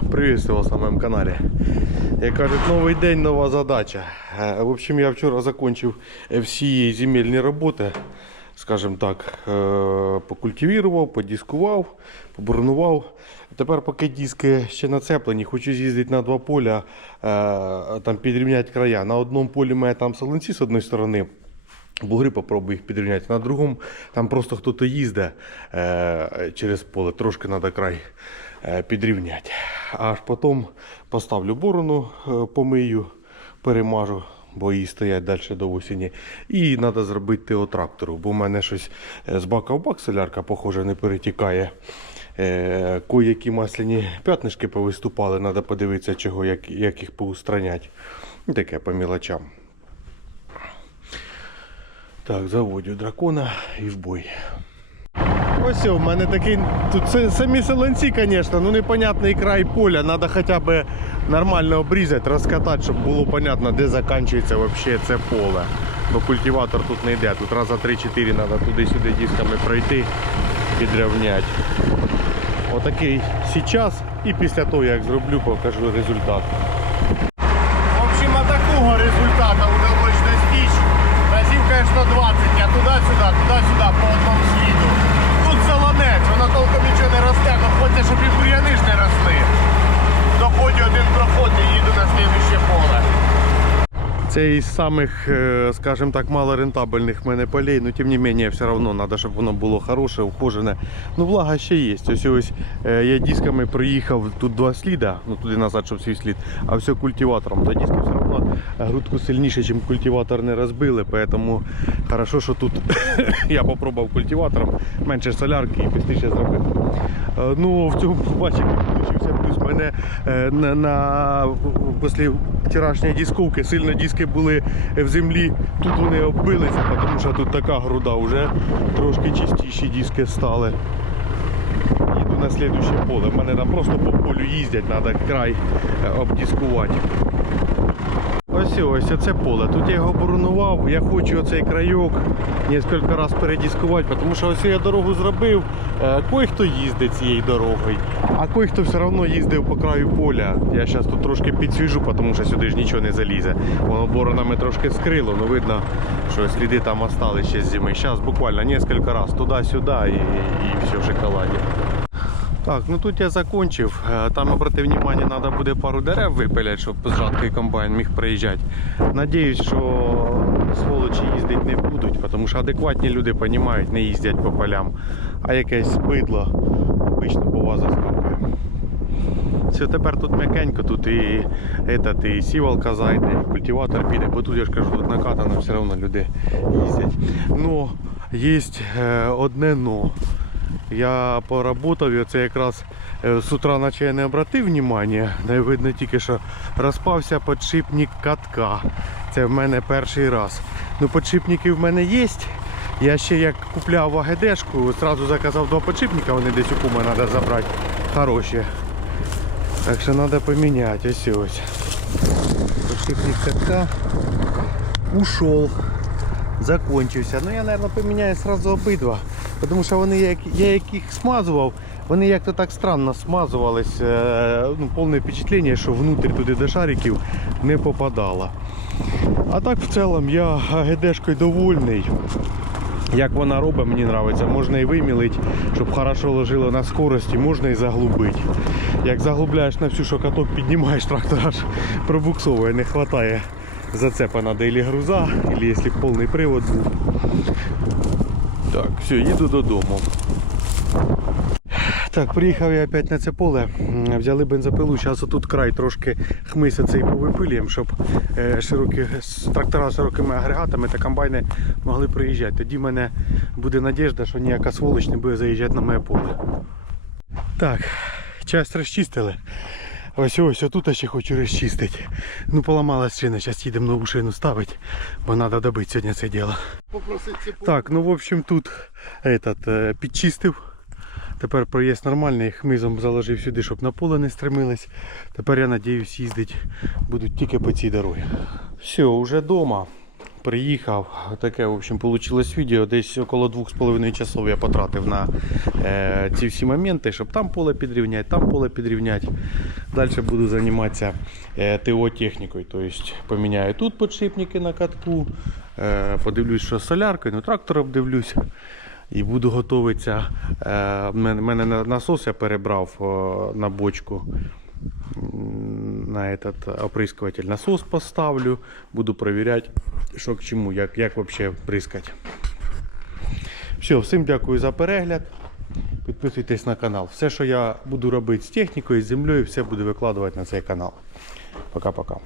приветствую вас на моем канале. Як кажуть, новий день, нова задача. Е, В общем, я вчора закончив всі земельні роботи, скажімо так, е, покультивував, подіскував, побурнував. Тепер, поки диски ще нацеплені, хочу з'їздити на два поля, е, там підрівняти края. На одному полі має там солонці з одної сторони. Бугри попробую їх підрівняти. На другому там просто хтось їздить е, через поле, трошки треба край е, підрівняти. Аж потім поставлю борону, е, помию, перемажу, бо її стоять далі до осені. І треба зробити теотрактору, бо в мене щось е, з бака в бак солярка, похоже, не перетікає. Е, Кої-які масляні п'ятнишки повиступали, треба подивитися, чого, як, як їх поустраняти. Ну, Таке по мілочам. Так, заводю дракона і в бой. Ось у мене такий. Тут самі селенці, звісно, ну непонятний край поля. Треба хоча б нормально обрізати, розкатати, щоб було понятно, де закінчується вообще це поле. Бо культиватор тут не йде. Тут раза 3-4 треба туди-сюди дисками пройти, підрівняти. Отакий зараз і після того, як зроблю, покажу результат. В общем, а такого результата удалось достичь. Разів, конечно, 20, я туди-сюди, туди-сюди по одному сліду. Тут солонець, воно толком нічого не росте, але хочеться, щоб і бур'яни ж не росли. Доходжу один проход і їду на слідуще поле. Це із самих, е, скажімо так, малорентабельних в мене полей, но тим не менее, все одно треба, щоб воно було хороше, ухожене. Ну, влага ще є. Ось ось е, я дисками проїхав тут два сліда, ну туди назад, щоб свій слід, а все культиватором. То диски все одно грудку сильніше, ніж культиватор не розбили, поэтому хорошо, що тут я попробував культиватором, менше солярки і швидше зробив. Е, Ну, в цьому бачите, вийшовся плюс мене е, на, на після вчорашньої дисковки сильно диски були в землі. Тут вони оббилися, тому що тут така груда, вже трошки чистіші диски стали. Їду на слідуще поле. У мене там просто по полю їздять, треба край обдіскувати. обдискувати. Ось ось це поле. Тут я його боронував. Я хочу оцей крайок кілька разів передіскувати, тому що ось я дорогу зробив. Е, Кой-хто їздить цією дорогою, а кой-хто все одно їздив по краю поля. Я зараз тут трошки підсвіжу, тому що сюди ж нічого не залізе. Воно боронами трошки скрило, але видно, що сліди там ще з зими. Зараз буквально кілька разів туди-сюди і, і все в шоколаді. Так, ну тут я закончив. Е, Там, обрати внимание, треба буде пару дерев випиляти, щоб з жаткою комбайн міг приїжджати. Надіюсь, що сволочі їздити не будуть, тому що адекватні люди розуміють, не їздять по полям, а якесь бидло обично бува заскакує. Все, тепер тут м'якенько, тут і, этот, і сівалка зайде, і культиватор піде, бо тут я ж кажу, тут накатано, все одно люди їздять. Ну, є е, одне но. Я поработав, і це якраз е, з утра наче я не обратив внимання, не видно тільки, що розпався підшипник катка. Це в мене перший раз. Ну, підшипники в мене є. Я ще як купляв АГДшку, одразу заказав два підшипника, вони десь у кума треба забрати. Хороші. Так що треба поміняти. Ось ось. Підшипник катка ушел закончився. Ну я, мабуть, поміняю сразу обидва. Тому що вони, як, я як їх смазував, вони як-то так странно смазувались. Е, ну, повне впечатлення, що внутрі туди до шариків не попадало. А так в цілому я АГДшкою довольний. Як вона робить, мені подобається. Можна і вимілити, щоб хорошо ложило на скорості, можна і заглубити. Як заглубляєш на всю, що каток піднімаєш, трактор аж пробуксовує, не вистачає зацепа надо или груза, или если повний привод був. Так, все, їду додому. Так, приїхав я опять на це поле. Взяли бензопилу. Зараз тут край трошки хмися цей повипилюємо, щоб е, широкі, трактора з широкими агрегатами та комбайни могли приїжджати. Тоді в мене буде надіжда, що ніяка сволоч не буде заїжджати на моє поле. Так, часть розчистили. Ось ось отут ще хочу розчистити. Ну поламалась шина, зараз їдемо нову шину ставити, бо треба добити сьогодні це діло. Так, ну в общем тут этот, е, підчистив. Тепер проїзд нормальний, хмизом заложив сюди, щоб на поле не стремились. Тепер я сподіваюся їздити будуть тільки по цій дорозі. Все, вже вдома. Приїхав, таке, в общем, вийшло відео. Десь около 2,5 часов я потратив на е, ці всі моменти, щоб там поле підрівняти, там поле підрівняти. Далі буду займатися е, ТО технікою. Тобто поміняю тут подшипники на катку, е, подивлюсь, що з соляркою, ну трактор обдивлюсь. І буду готуватися. Е, мене, насос я перебрав е, на бочку на этот оприскиватель насос поставлю, буду проверять, що к чому, як, як взагалі прискати. Все, всім дякую за перегляд. Підписуйтесь на канал. Все, що я буду робити з технікою, з землею, все буду викладувати на цей канал. Пока-пока.